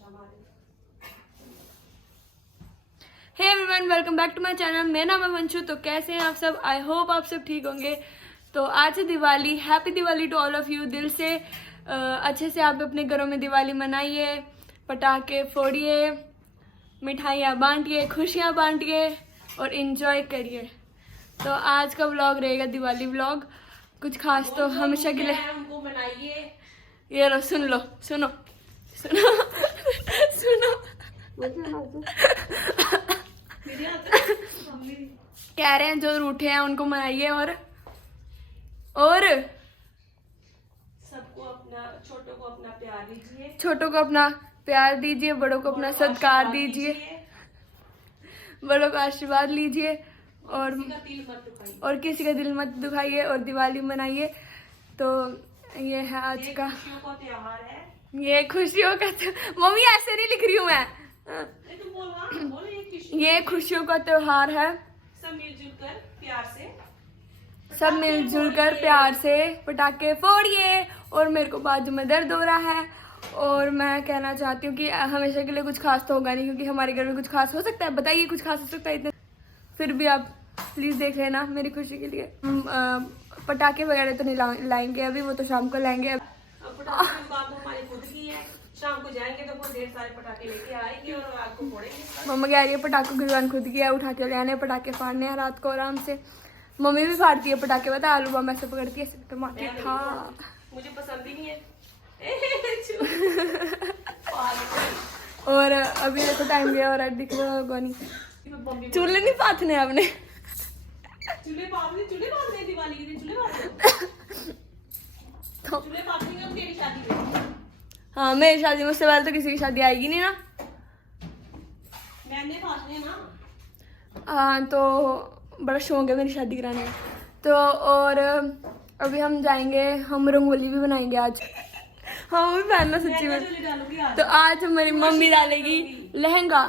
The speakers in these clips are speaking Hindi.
Hey everyone, welcome back to my channel. मेरा नाम है वंशु। तो कैसे हैं आप सब? आई होप आप सब ठीक होंगे। तो आज है Diwali. Happy Diwali to all of you. दिल से अच्छे से आप अपने घरों में दिवाली मनाइए, पटाखे फोड़िए, मिठाइयाँ बांटिए, खुशियाँ बांटिए और इन्जॉय करिए। तो आज का व्लॉग रहेगा दिवाली व्लॉग। कुछ खास तो हमेशा के लिए हमको बनाइए। ये लो, सुन लो, सुनो सुनो सुनो। कह रहे हैं जो रूठे हैं उनको मनाइए और सबको अपना, छोटों को अपना प्यार दीजिए, छोटों को अपना प्यार दीजिए, बड़ों को अपना सत्कार दीजिए, बड़ों का आशीर्वाद लीजिए और किसी का दिल मत दुखाइए और दिवाली मनाइए। तो ये है आज का खुशियों का त्योहार है। ये खुशियों का मम्मी ऐसे नहीं लिख रही हूँ मैं। तुम बोल, हाँ, बोलो, ये खुशियों का त्योहार है। सब मिलजुल कर प्यार से, सब मिलजुल कर प्यार से पटाखे फोड़िए। और मेरे को बाजू में दर्द हो रहा है और मैं कहना चाहती हूँ कि हमेशा के लिए कुछ खास तो होगा नहीं, क्योंकि हमारे घर में कुछ खास हो सकता है। बताइए, कुछ खास हो सकता है इतने? फिर भी आप प्लीज़ देख लेना मेरी खुशी के लिए। पटाखे वगैरह तो नहीं लाएंगे अभी, वो तो शाम को लाएंगे। पटाखे की दुकान तो हमारी खुद की है। शाम को जाएंगे तो बहुत ढेर सारे पटाखे लेके आएंगे और रात को फोड़ेंगे। मम्मा कह रही है पटाखों की दुकान खुद की है, उठा के ले आने, पटाखे फाड़ने हैं रात को आराम से। मम्मी भी फाड़ती है पटाखे, पता, आलू बम ऐसे पकड़ती है, टमाटर हाँ। मुझे पसंद ही नहीं है। और अभी देखो टाइम गया और दिख रहा होगा नहीं। चूल्हे नहीं पाथने आपने? चूल्हे पाथने दिवाली के दिन, चूल्हे पाथने हम तेरी शादी में। हाँ, मेरी शादी में, उससे पहले तो किसी की शादी आएगी नहीं ना। मैंने पाथने ना। हाँ, तो बड़ा शौक है मेरी शादी कराने का। तो और अभी हम जाएंगे, हम रंगोली भी बनाएंगे आज। हाँ, वो भी पहनना सच्ची में। तो आज हमारी मम्मी डालेगी लहंगा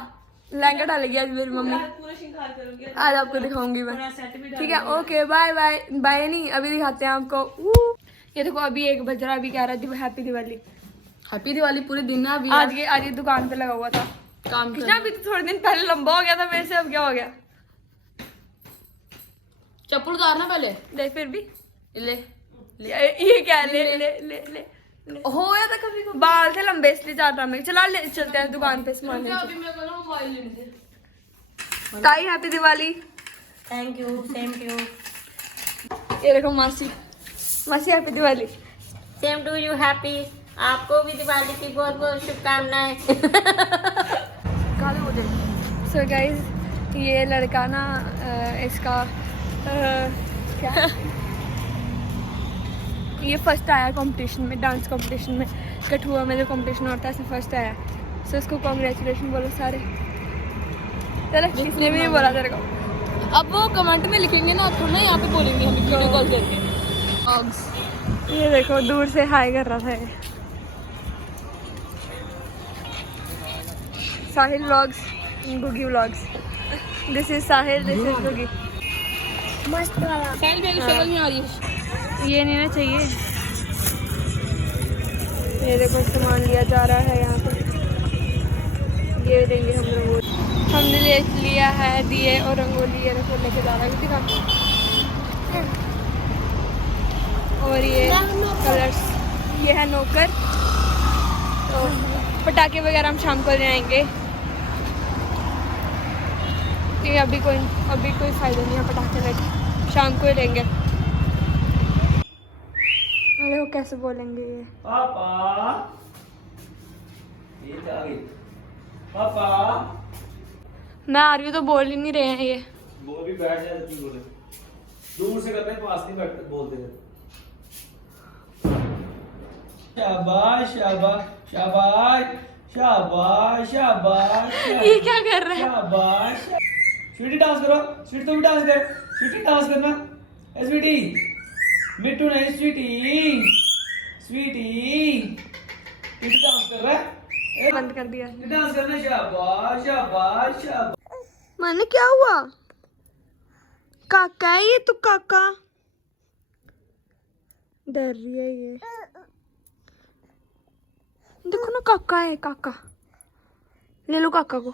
डालेगी आज मेरी मम्मी। पूरा श्रृंगार करूंगी आज आपको दिखाऊंगी मैं। ठीक है, ओके, बाय बाय। बाय नहीं, अभी दिखाते हैं आपको। ये देखो, अभी 1 बज रहा है। अभी कह रहा है हैप्पी दिवाली। हैप्पी दिवाली पूरे दिन ना। अभी आज ये दुकान पे लगा हुआ था काम कितना। अभी तो थोड़े दिन पहले लंबा हो गया था मेरे से, अब क्या हो गया? चप्पल उतारना पहले। ले, फिर भी ले ये क्या? ले ले ले ले हो या था कभी को। बाल थे लंबे इसलिए ज्यादा में। चला ले, चलते हैं दुकान पे सामान लेने। अभी मैं बोला मोबाइल लेने दे। ताई happy Diwali. Thank you, same to you. ये देखो मासी happy Diwali. Same to you, happy. आपको भी दिवाली की बहुत बहुत शुभकामनाएं। सो गाइज, ये लड़का ना इसका क्या ये फर्स्ट आया कंपटीशन में, डांस कंपटीशन में। कठुआ में जो कंपटीशन होता है, इसमें फर्स्ट आया। सो इसको कॉन्ग्रेचुलेशन बोलो सारे। चलो, किसने भी नहीं बोला तेरे को। अब वो कमेंट में लिखेंगे ना, थोड़ा यहाँ पे बोलेंगे हम वीडियो कॉल करके। ये देखो, दूर से हाय कर रहा था ये। Sahil vlogs, Googi vlogs. This is Sahil, this is Googi. मस्त वाला साइड में शक्ल नहीं आ रही है। ये नहीं ना चाहिए। ये देखो, सामान लिया जा रहा है यहाँ पे। ये देंगे हम रंगोली। हमने ले लिया है दिए और रंगोली। ये देखो लेके जा रहा है, दिखा। और ये कलर्स, ये है नौकर। तो पटाखे वगैरह हम शाम को ले आएंगे, क्योंकि अभी कोई फायदा नहीं है पटाखे लेके, शाम को ही लेंगे। अरे वो कैसे बोलेंगे ये? पापा, ये क्या है? पापा, मैं आ रही हूँ तो बोल ही नहीं रहे हैं ये। वो भी बैठ जाए तो बोले। दूर से करते हैं, पास नहीं बैठते बोलते हैं। शाबाश शाबाश शाबाश शाबाश शाबाश। ये क्या कर रहा है? शाबाश। स्वीटी डांस करो, स्वीटी तुम भी डांस कर, स्वीटी डांस करना। ए स्वीटी, मिट्टू नहीं, स्वीटी डांस कर रहा है। बंद कर दिया। डांस करना। शाबाश शाबाश शाबाश। मैंने क्या हुआ? काका है ये तो, काका डर रही है ये। देखो ना, काका है, काका। ले लो काका को।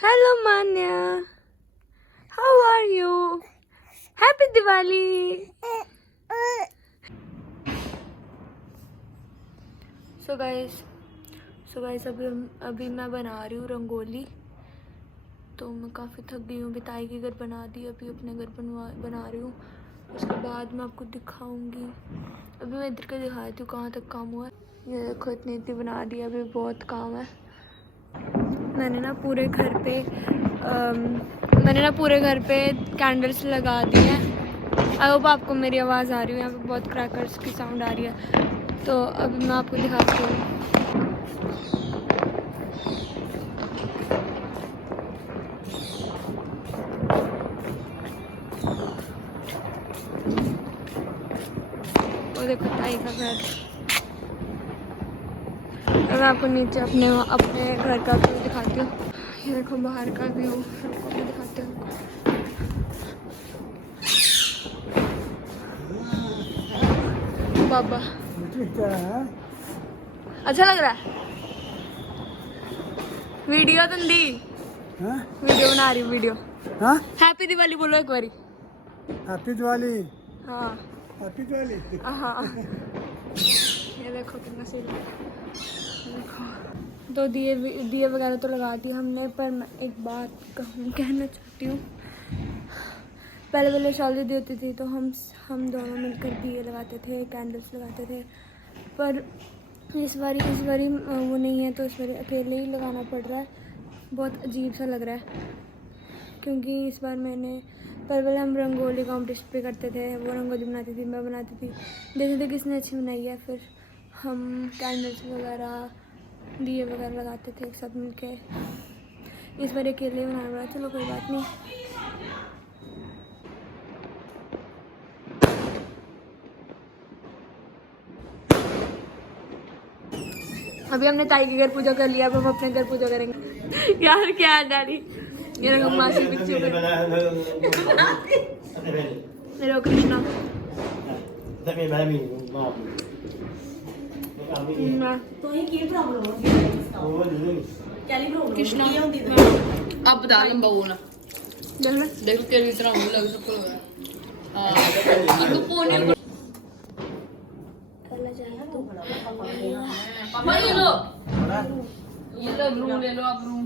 Hello Manya, how are you? Happy Diwali. So guys अभी मैं बना रही हूँ रंगोली। तो मैं काफ़ी थक गई हूँ। बिताई के घर बना दी, अभी अपने घर बना रही हूँ। उसके बाद मैं आपको दिखाऊंगी। अभी मैं इधर के दिखाती हूँ कहाँ तक काम हुआ है। ये देखो इतनी बना दी, अभी बहुत काम है। मैंने ना पूरे घर पे कैंडल्स लगा दी हैं। आई होप आपको मेरी आवाज़ आ रही है। यहाँ पे बहुत क्रैकर्स की साउंड आ रही है। तो अभी मैं आपको दिखाती हूँ। वो देखो ताई का घर। मैं आपको नीचे अपने घर का व्यू दिखाती हूँ। ये देखो बाहर का व्यू आपको दिखाती हूँ। बाबा अच्छा लग रहा है। वीडियो तंदी वीडियो बना रही हूँ। वीडियो हैप्पी दिवाली बोलो एक बारी। हैप्पी दिवाली। हाँ हैप्पी दिवाली। हाँ ये देखो कितना सही देखो। तो दिए वगैरह तो लगा दिए हमने, पर मैं एक बात कहना चाहती हूँ। पहले शादी दी होती थी तो हम दोनों मिलकर दिए लगाते थे, कैंडल्स लगाते थे। पर इस बारी वो नहीं है, तो इस बारी अकेले ही लगाना पड़ रहा है। बहुत अजीब सा लग रहा है, क्योंकि इस बार पहले हम रंगोली कॉम्पिटिशन पे करते थे। वो रंगोली बनाती थी, मैं बनाती थी, देखते थे किसने अच्छी बनाई है। फिर हम कैंडल्स वगैरह दिए वगैरह लगाते थे एक साथ मिलके। इस बार अकेले बनाना पड़ा। चलो कोई बात नहीं। अभी हमने ताई के घर पूजा कर लिया, अब हम अपने घर पूजा करेंगे। यार क्या है डैडी, ये रंग मासी पीछे मेरे कृष्णा कृष्णा अब बता लंबा बोलना। देख तेरी तरह मुंह लग सबको लग रहा है। हां तू पोने ये लो रूम ले लो आप रूम।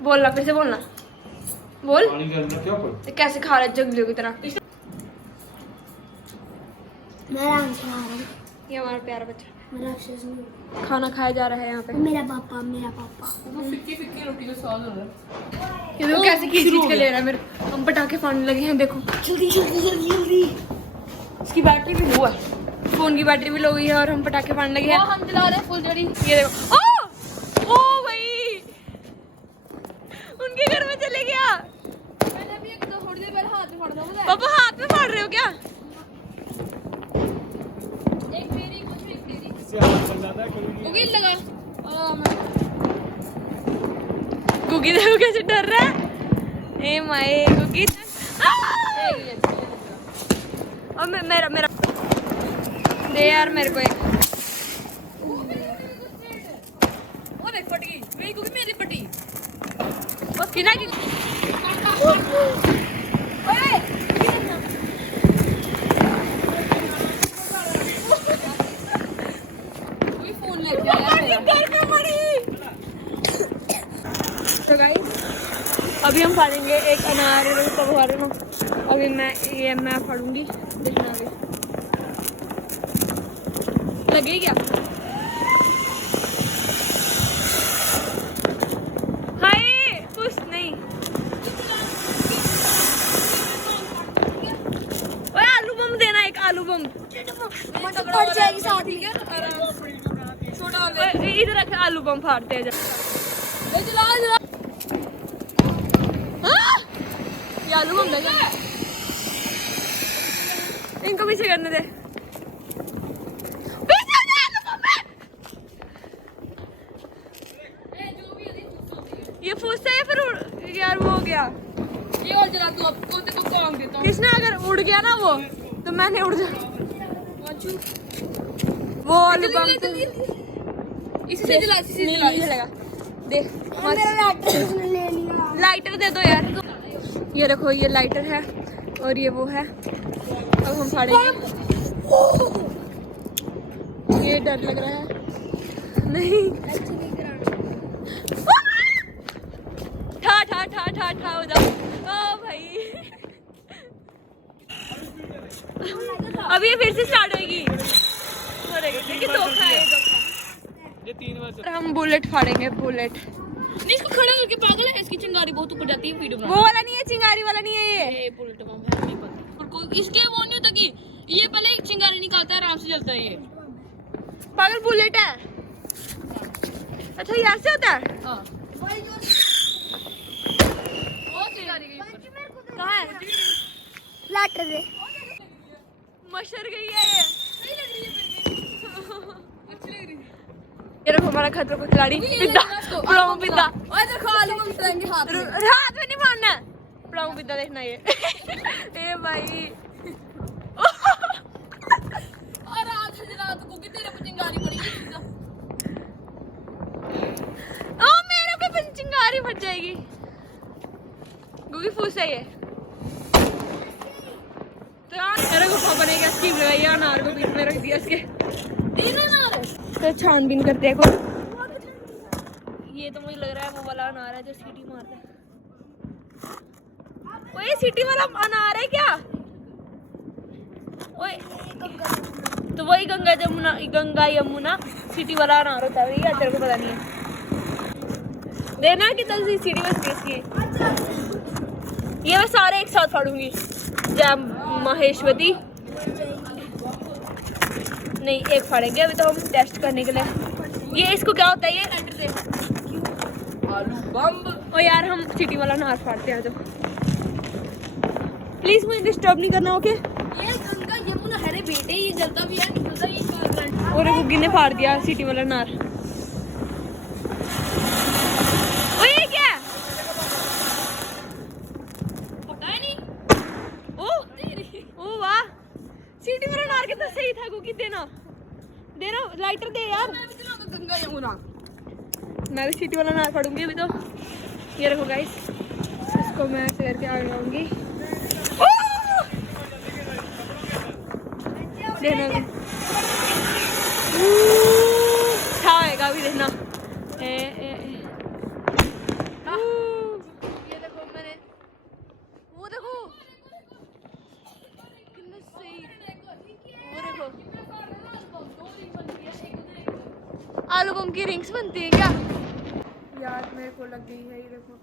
बोलना, फिर से बोलना। बोल पानी के अंदर क्या पर कैसे खा रहा है जगलियों की तरह। ये हमारा प्यारा बच्चा खाना खाया जा रहा है यहाँ पे। मेरा पापा वो फिक्की फिक्की रोटी के साथ हो रहा है। ये देखो कैसे खींच के ले रहा है मेरे। हम पटाखे फाड़ने लगे हैं, देखो जल्दी। इसकी बैटरी भी हुआ है, फोन की बैटरी भी लो गई है और हम पटाखे फाड़ने लगे हैं। हम चला रहे हैं फुलझड़ी। ये देखो ओ भाई उनके घर में चले गया। मैंने भी एक थोड़ी देर पहले हाथ में फाड़ दिया। पापा हाथ में फाड़ रहे हो क्या? एक मेरी कुछ एक तेरी से हाथ चल जाता है कभी ओके लगा। गुगी देखो कैसे डर रहा है। ए माए गुगी और मेरा दे यार मेरे को एक। वो देख फट गई मेरी क्योंकि मेरी फटी। बस किना की कोई फोन लेके आया मेरा। तो गाइस अभी हम फाड़ेंगे एक अनार पकवाड़े में। अभी मैं फाड़ूंगी, देखना अभी लगे क्या। हाय कुछ नहीं। ओए आलू बम देना, एक आलू बम फट जाएगी साथ ही। इधर रख। आलू बम फाड़ते हैं ये आलू बम देगा। इनको पीछे करने दे। ये फूसता है फिर यार वो हो गया। ये और जला तू, अब तो तेरे को काम देता हूँ। कृष्णा अगर उड़ गया ना वो तो मैंने उड़ जा वो वाली बम इसी से जला, इसी से जला। लगा देख मेरा लाइटर किसने ले लिया? लाइटर दे दो यार। ये देखो ये लाइटर है और ये वो है। अब हम फाड़ेंगे। ये डर लग रहा है। नहीं ठा ठा ठा ठा ठा हो जाओ। ओ भाई अब ये फिर से स्टार्ट होगी। देखिए धोखा है, धोखा। ये 3 बार और हम बुलेट फाड़ेंगे, बुलेट। नहीं, इसको खड़ा करके पागल है, इसकी चिंगारी बहुत ऊपर जाती है वीडियो में। वो वाला नहीं है, चिंगारी वाला नहीं है ये। बुलेट बम है, नहीं पता। और कोई इसके वो नहीं होता कि ये पहले चिंगारी निकालता है, आराम से जलता है ये। पागल बुलेट है। अच्छा ये ऐसे होता है। हाँ। कहाँ है? लाइटर दे। मशर गई है ये। ये देखो हमारा खतरों का खिलाड़ी पिद्दा, प्लामो पिद्दा। ओए देखो आलू बम फटाएंगे हाथ में। हाथ में नहीं मारना, प्लामो पिद्दा देखना ये। ए भाई और आग से जला तो क्योंकि तेरे पे चिंगारी पड़ी है। ओ मेरे पे चिंगारी फट जाएगी। गुगी फूस है ये। तेरा गुफा बनेगा, स्कीम लगाई अनार को बीच में रख दिया इसके। तो छानबीन करते हैं कोई। ये तो मुझे लग रहा है वो वाला अनार है जो सीटी मारता है। ओए सीटी वाला अनार है क्या? ओए तो वही गंगा यमुना सीटी वाला अनार होता है। ये तेरे को पता नहीं है। देना कितना सीटी बस इसकी। ये मैं सारे एक साथ फाड़ूंगी। जय महेश्वती। नहीं एक फाड़ेंगे अभी तो हम टेस्ट करने के लिए। ये इसको क्या होता है ये? आलू बम। ओ यार हम सिटी वाला नार फाड़ते हैं। जो प्लीज मुझे डिस्टर्ब नहीं करना, ओके? ये गंगा यमुना है रे बेटे, ये जलता भी है, निकलता ही है। और गुग्गी ने फाड़ दिया सिटी वाला नार। ओ ये क्या है? पता है नहीं। ओ वाह, सिटी वाला नार कितना सही था। गुग्गी देना लाइटर दे यार। मैं भी चलाऊंगा गंगा यमुना। मैं भी सिटी वाला नार फाड़ूंगी अभी तो। ये रखो गाइस, इसको मैं ऐसे करके आगे लाऊंगी। देना अच्छा होएगा अभी देखना। ये देखो मैंने वो देखो कितना सही। वो देखो आलू बम की रिंग्स बनती है क्या यार? मेरे को लग गई है। ये देखो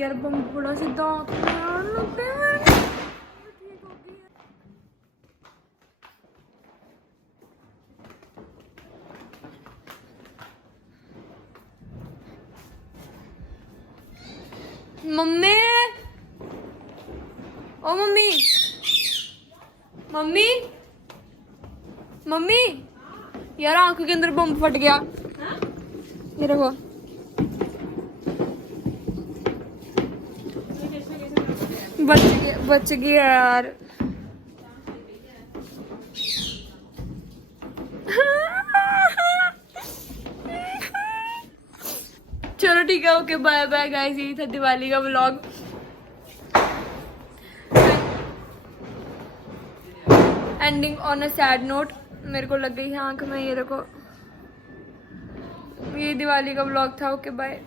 यार बम बड़ा सी दांत में यार लगते हैं। ठीक हो गई है। मम्मी, ओ मम्मी, मम्मी, मम्मी, यार आंखों के अंदर बम फट गया। ये देखो बच गया यार। चलो ठीक है, ओके बाय बाय गाइस। यही था दिवाली का vlog. Ending on a sad note. मेरे को लग गई है आंख में। ये देखो ये दिवाली का व्लॉग था। Okay bye.